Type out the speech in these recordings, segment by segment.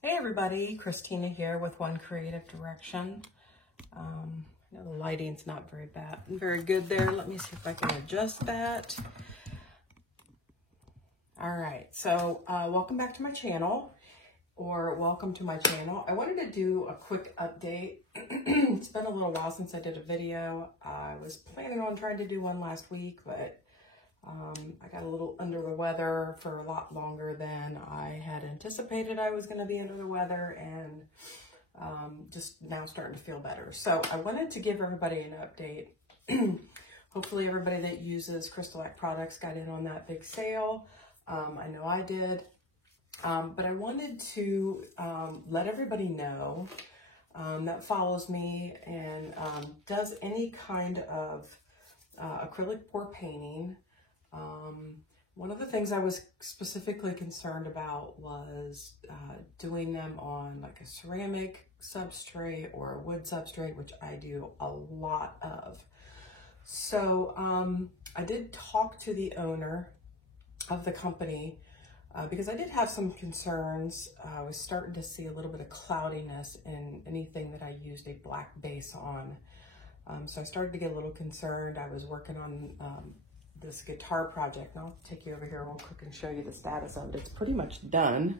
Hey everybody, Christina here with One Creative Direction. I know the lighting's not very good there. Let me see if I can adjust that. All right, so welcome back to my channel, or welcome to my channel. I wanted to do a quick update. It's been a little while since I did a video. I was planning on trying to do one last week, but I got a little under the weather for a lot longer than I had anticipated I was going to be under the weather, and just now starting to feel better. So I wanted to give everybody an update. Hopefully everybody that uses Crystalac products got in on that big sale. I know I did, but I wanted to let everybody know that follows me and does any kind of acrylic pour painting. One of the things I was specifically concerned about was doing them on like a ceramic substrate or a wood substrate, which I do a lot of. So I did talk to the owner of the company because I did have some concerns. I was starting to see a little bit of cloudiness in anything that I used a black base on. So I started to get a little concerned. I was working on this guitar project, and I'll take you over here real quick and show you the status of it. It's pretty much done,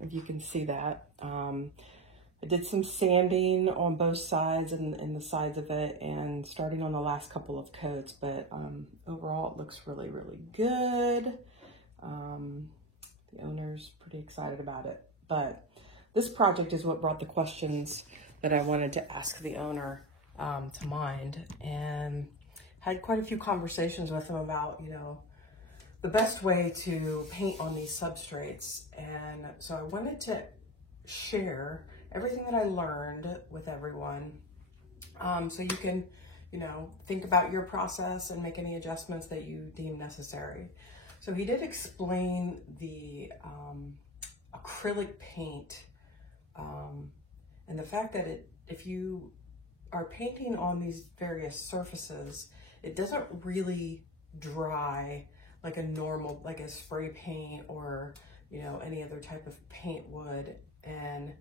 if you can see that. I did some sanding on both sides and the sides of it, and starting on the last couple of coats, but overall it looks really, really good. The owner's pretty excited about it, but this project is what brought the questions that I wanted to ask the owner to mind, and had quite a few conversations with him about, you know, the best way to paint on these substrates. And so I wanted to share everything that I learned with everyone, so you can, you know, think about your process and make any adjustments that you deem necessary. So he did explain the acrylic paint and the fact that if you are painting on these various surfaces, it doesn't really dry like a normal, like a spray paint or, you know, any other type of paint would. And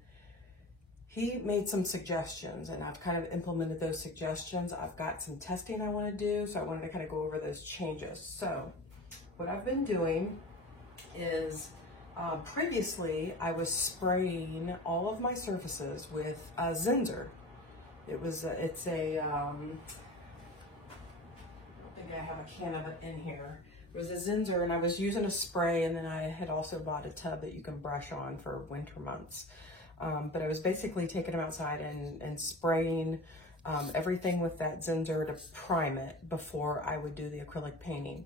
he made some suggestions, and I've kind of implemented those suggestions. I've got some testing I want to do, so I wanted to kind of go over those changes. So what I've been doing is previously I was spraying all of my surfaces with Zinsser. It's a I have a can of it in here. It was a Zinsser, and I was using a spray, and then I had also bought a tub that you can brush on for winter months. But I was basically taking them outside and spraying everything with that Zinsser to prime it before I would do the acrylic painting.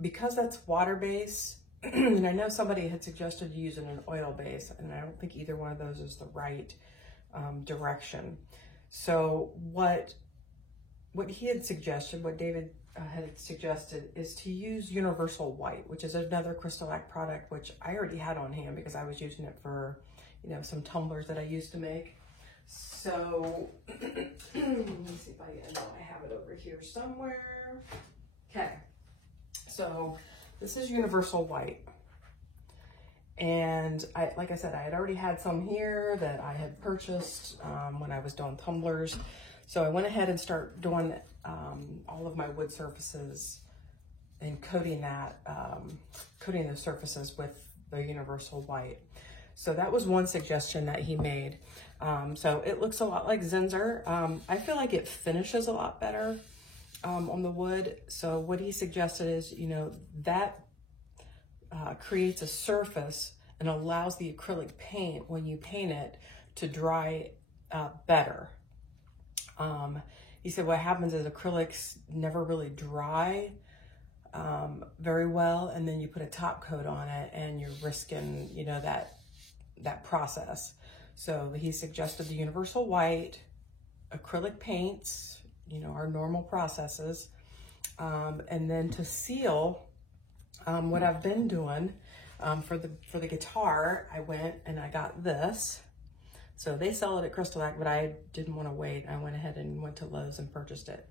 Because that's water-based, and I know somebody had suggested using an oil base, and I don't think either one of those is the right direction. So what he had suggested, what David had suggested, is to use Universal White, which is another Crystalac product, which I already had on hand because I was using it for, you know, some tumblers that I used to make. So let me see if I know I have it over here somewhere. Okay, so this is Universal White. And like I said, I had already had some here that I had purchased when I was doing tumblers. So I went ahead and started doing all of my wood surfaces and coating those surfaces with the Universal White. So that was one suggestion that he made. So it looks a lot like Zinsser. I feel like it finishes a lot better on the wood. So what he suggested is, you know, that creates a surface and allows the acrylic paint, when you paint it, to dry better. He said what happens is acrylics never really dry very well, and then you put a top coat on it and you're risking, you know, that process. So he suggested the Universal White, acrylic paints, you know, our normal processes, and then to seal, what I've been doing for the guitar, I went and I got this. So they sell it at Crystalac, but I didn't want to wait. I went ahead and went to Lowe's and purchased it.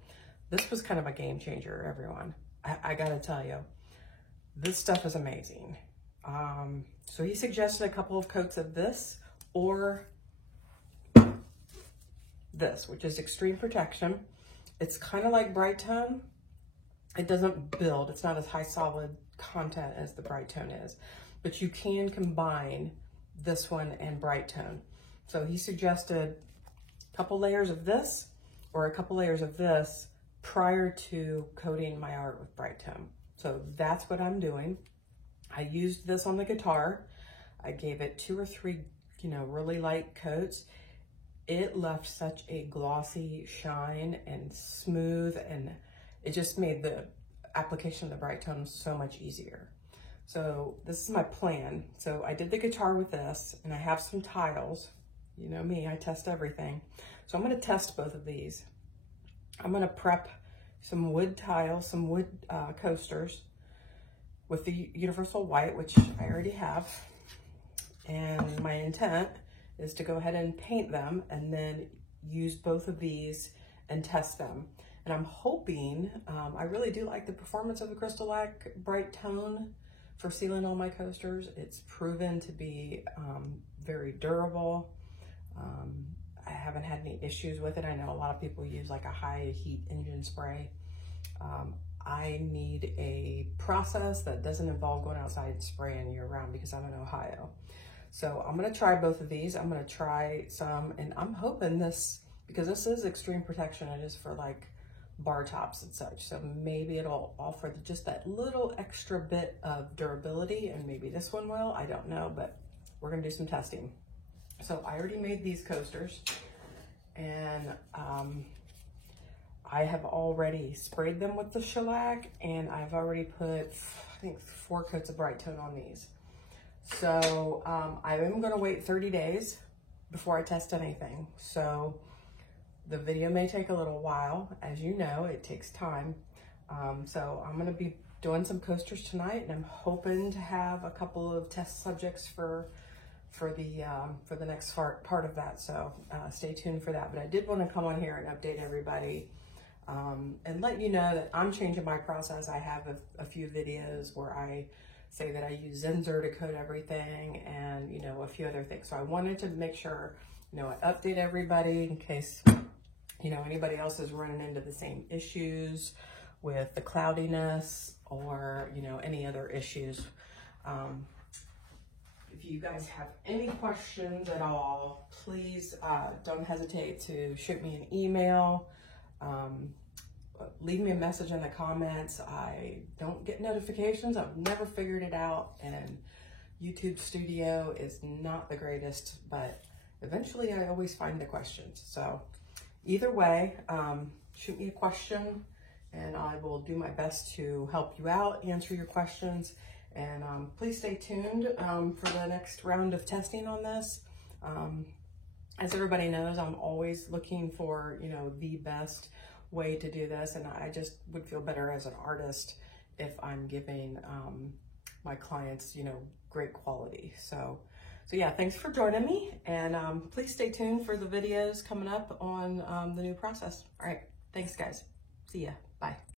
This was kind of a game changer, everyone. I got to tell you, this stuff is amazing. So he suggested a couple of coats of this or this, which is Extreme Protection. It's kind of like Bright Tone. It doesn't build. It's not as high solid content as the Bright Tone is, but you can combine this one and Bright Tone. So he suggested a couple layers of this or a couple layers of this prior to coating my art with Bright Tone. So that's what I'm doing. I used this on the guitar. I gave it 2 or 3, really light coats. It left such a glossy shine and smooth, and it just made the application of the Bright Tone so much easier. So this is my plan. So I did the guitar with this, and I have some tiles. You know me, I test everything. So I'm gonna test both of these. I'm gonna prep some wood tiles, some wood coasters with the Universal White, which I already have. And my intent is to go ahead and paint them and then use both of these and test them. And I'm hoping, I really do like the performance of the Crystalac Bright Tone for sealing all my coasters. It's proven to be very durable. I haven't had any issues with it. I know a lot of people use like a high heat engine spray. I need a process that doesn't involve going outside and spraying year round because I'm in Ohio. So I'm gonna try both of these. I'm gonna try some, and I'm hoping this, because this is Extreme Protection, it is for like bar tops and such. So maybe it'll offer just that little extra bit of durability, and maybe this one will, I don't know, but we're gonna do some testing. So I already made these coasters, and I have already sprayed them with the shellac, and I've already put, I think, 4 coats of Bright Tone on these. So I am gonna wait 30 days before I test anything. So the video may take a little while. As you know, it takes time. So I'm gonna be doing some coasters tonight, and I'm hoping to have a couple of test subjects for the next part of that. So stay tuned for that. But I did want to come on here and update everybody and let you know that I'm changing my process. I have a few videos where I say that I use Zinsser to coat everything, and a few other things. So I wanted to make sure I update everybody in case anybody else is running into the same issues with the cloudiness or any other issues. If you guys have any questions at all, please don't hesitate to shoot me an email. Leave me a message in the comments. I don't get notifications. I've never figured it out, and YouTube Studio is not the greatest, but eventually I always find the questions. So either way, shoot me a question, and I will do my best to help you out, answer your questions. And please stay tuned for the next round of testing on this. As everybody knows, I'm always looking for, the best way to do this. And I just would feel better as an artist if I'm giving my clients, great quality. So yeah, thanks for joining me. And please stay tuned for the videos coming up on the new process. All right, thanks guys. See ya, bye.